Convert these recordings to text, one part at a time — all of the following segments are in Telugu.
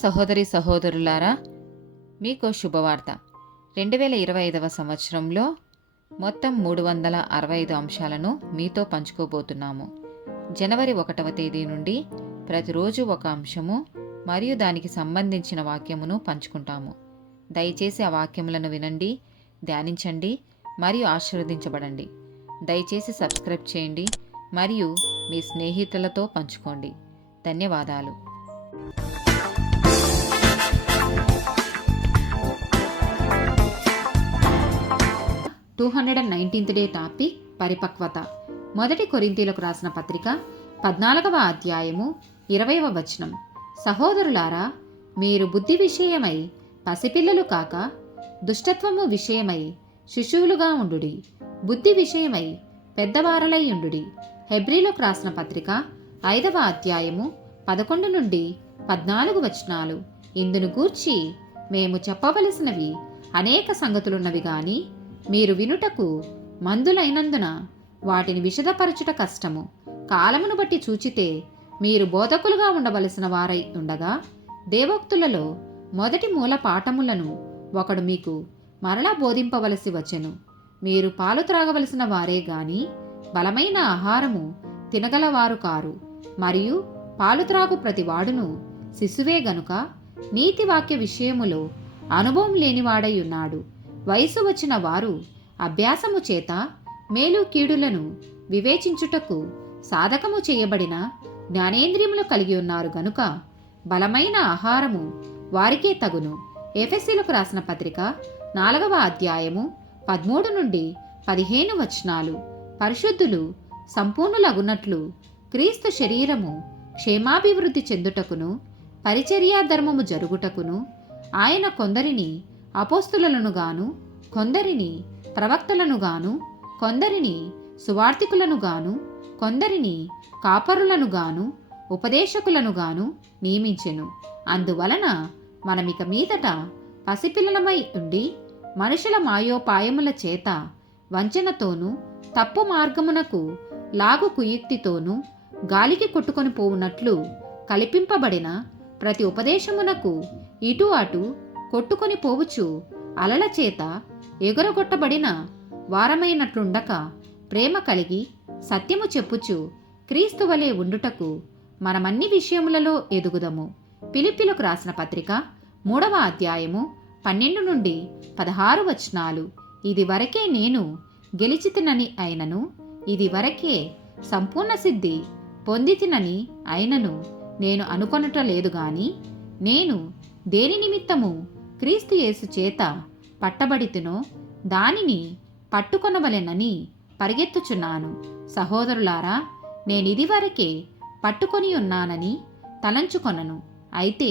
సహోదరి సహోదరులారా, మీకు శుభవార్త. 2025 సంవత్సరంలో మొత్తం 365 అంశాలను మీతో పంచుకోబోతున్నాము. జనవరి 1వ తేదీ నుండి ప్రతిరోజు ఒక అంశము మరియు దానికి సంబంధించిన వాక్యమును పంచుకుంటాము. దయచేసి ఆ వాక్యములను వినండి, ధ్యానించండి మరియు ఆశీర్వదించబడండి. దయచేసి సబ్స్క్రైబ్ చేయండి మరియు మీ స్నేహితులతో పంచుకోండి. ధన్యవాదాలు. 219th డే టాపిక్ పరిపక్వత. మొదటి కొరింథీయులకు రాసిన పత్రిక 14వ అధ్యాయము 20వ వచనం. సహోదరులారా, మీరు బుద్ధి విషయమై పసిపిల్లలు కాక దుష్టత్వము విషయమై శిశువులుగా ఉండుడి, బుద్ధి విషయమై పెద్దవారలై ఉండుడి. హెబ్రీలకు రాసిన పత్రిక 5వ అధ్యాయము 11 నుండి 14 వచనాలు. ఇందును గూర్చి మేము చెప్పవలసినవి అనేక సంగతులున్నవి గాని మీరు వినుటకు మందులైనందున వాటిని విశదపరచుట కష్టము. కాలమును బట్టి చూచితే మీరు బోధకులుగా ఉండవలసిన వారై ఉండగా, దేవోక్తులలో మొదటి మూల పాఠములను ఒకడు మీకు మరలా బోధింపవలసి వచ్చెను. మీరు పాలు త్రాగవలసిన వారే గాని బలమైన ఆహారము తినగలవారు కారు. మరియు పాలు త్రాగు ప్రతి వాడును శిశువే గనుక నీతి వాక్య విషయములో అనుభవం లేనివాడై ఉన్నాడు. వయసు వచ్చిన వారు అభ్యాసము చేత మేలు కీడులను వివేచించుటకు సాధకము చేయబడిన జ్ఞానేంద్రియములు కలిగి ఉన్నారు గనుక బలమైన ఆహారము వారికే తగును. ఎఫెసీలకు రాసిన పత్రిక 4వ అధ్యాయము 13 నుండి 15 వచనాలు. పరిశుద్ధులు సంపూర్ణులగునట్లు క్రీస్తు శరీరము క్షేమాభివృద్ధి చెందుటకును పరిచర్యా ధర్మము జరుగుటకును ఆయన కొందరిని అపోస్తులను గాను, కొందరిని ప్రవక్తలను గాను, కొందరిని సువార్తికులను గాను, కొందరిని కాపరులను గాను, ఉపదేశకులను గాను నియమించెను. అందువలన మనమిక మీదట పసిపిల్లలమై ఉండి మనుషుల మాయోపాయముల చేత వంచనతోనూ తప్పు మార్గమునకు లాగు కుయుక్తితోనూ గాలికి కొట్టుకొని పోవునట్లు కల్పింపబడిన ప్రతి ఉపదేశమునకు ఇటు అటు కొట్టుకొని పోవచ్చు అలల చేత ఎగురగొట్టబడిన వారమైనట్లుండక ప్రేమ కలిగి సత్యము చెప్పుచు క్రీస్తు వలె ఉండుటకు మనమన్ని విషయములలో ఎదుగుదము. ఫిలిప్పీలకు రాసిన పత్రిక 3వ అధ్యాయము 12 నుండి 16 వచనాలు. ఇది వరకే నేను గెలిచితినని అయినను, ఇది వరకే సంపూర్ణ సిద్ధి పొందితినని అయినను నేను అనుకొనుట లేదు గాని, నేను దేని నిమిత్తము క్రీస్తు యేసు చేత పట్టబడితినో దానిని పట్టుకొనవలెనని పరిగెత్తుచున్నాను. సహోదరులారా, నేనిదివరకే పట్టుకొని ఉన్నానని తలంచుకొనను. అయితే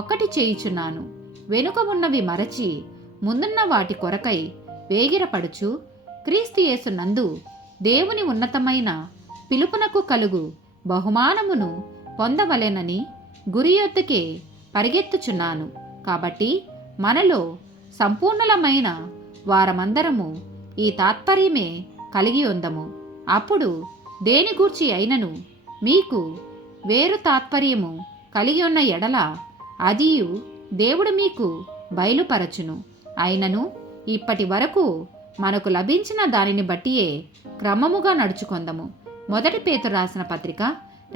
ఒక్కటి చేయుచున్నాను, వెనుక ఉన్నవి మరచి ముందున్న వాటి కొరకై వేగిరపడుచు క్రీస్తు యేసు నందు దేవుని ఉన్నతమైన పిలుపునకు కలుగు బహుమానమును పొందవలెనని గురియొద్దకే పరిగెత్తుచున్నాను. కాబట్టి మనలో సంపూర్ణులమైన వారమందరము ఈ తాత్పర్యమే కలిగి ఉందము. అప్పుడు దేని గూర్చి అయినను మీకు వేరు తాత్పర్యము కలిగి ఉన్న ఎడల అదియు దేవుడు మీకు బయలుపరచును. అయినను ఇప్పటి వరకు మనకు లభించిన దానిని బట్టియే క్రమముగా నడుచుకొందము. మొదటి పేతురు రాసిన పత్రిక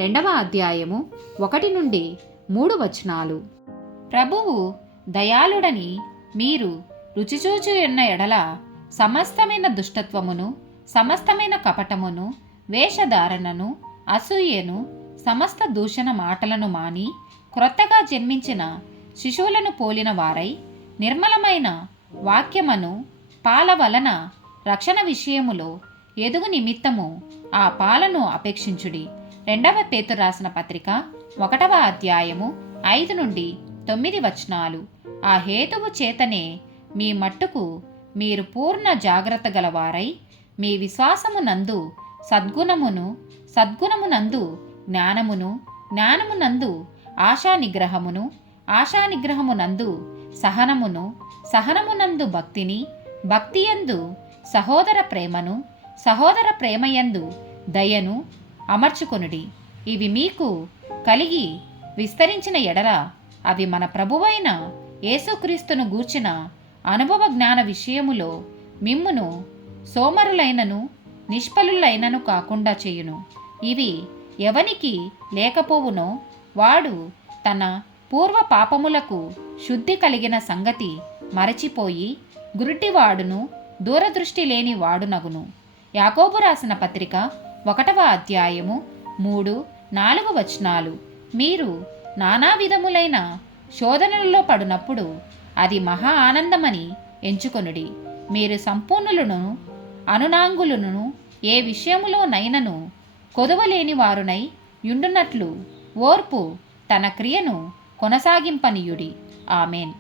2వ అధ్యాయము 1 నుండి 3 వచనాలు. ప్రభువు దయాళుడని మీరు రుచిచూచి ఉన్న ఎడల సమస్తమైన దుష్టత్వమును, సమస్తమైన కపటమును, వేషధారణను, అసూయను, సమస్త దూషణ మాటలను మాని క్రొత్తగా జన్మించిన శిశువులను పోలిన వారై నిర్మలమైన వాక్యమును పాల వలన రక్షణ విషయములో ఎదుగు నిమిత్తము ఆ పాలను అపేక్షించుడి. 2వ పేతురు రాసిన పత్రిక 1వ అధ్యాయము 5 నుండి 9 వచనాలు. ఆ హేతువు చేతనే మీ మట్టుకు మీరు పూర్ణ జాగ్రత్త గలవారై మీ విశ్వాసమునందు సద్గుణమును, సద్గుణమునందు జ్ఞానమును, జ్ఞానమునందు ఆశానిగ్రహమును, ఆశానిగ్రహమునందు సహనమును, సహనమునందు భక్తిని, భక్తియందు సహోదర ప్రేమను, సహోదర ప్రేమయందు దయను అమర్చుకొనుడి. ఇవి మీకు కలిగి విస్తరించిన ఎడల అవి మన ప్రభువైన యేసుక్రీస్తును గూర్చిన అనుభవ జ్ఞాన విషయములో మిమ్మును సోమరులైనను నిష్ఫలులైనను కాకుండా చేయును. ఇవి ఎవనికి లేకపోవునో వాడు తన పూర్వ పాపములకు శుద్ధి కలిగిన సంగతి మరచిపోయి గురుటివాడును దూరదృష్టి లేని వాడునగును. యాకోబు రాసిన పత్రిక 1వ అధ్యాయము 3-4 వచనాలు. మీరు నానా విధములైన శోధనలలో పడినప్పుడు అది మహా ఆనందమని ఎంచుకొనుడి. మీరు సంపూర్ణులను అనునాంగులను ఏ విషయములోనైనను కొదవలేని వారునై యుండునట్లు ఓర్పు తన క్రియను కొనసాగింపనీయుడి. ఆమెన్.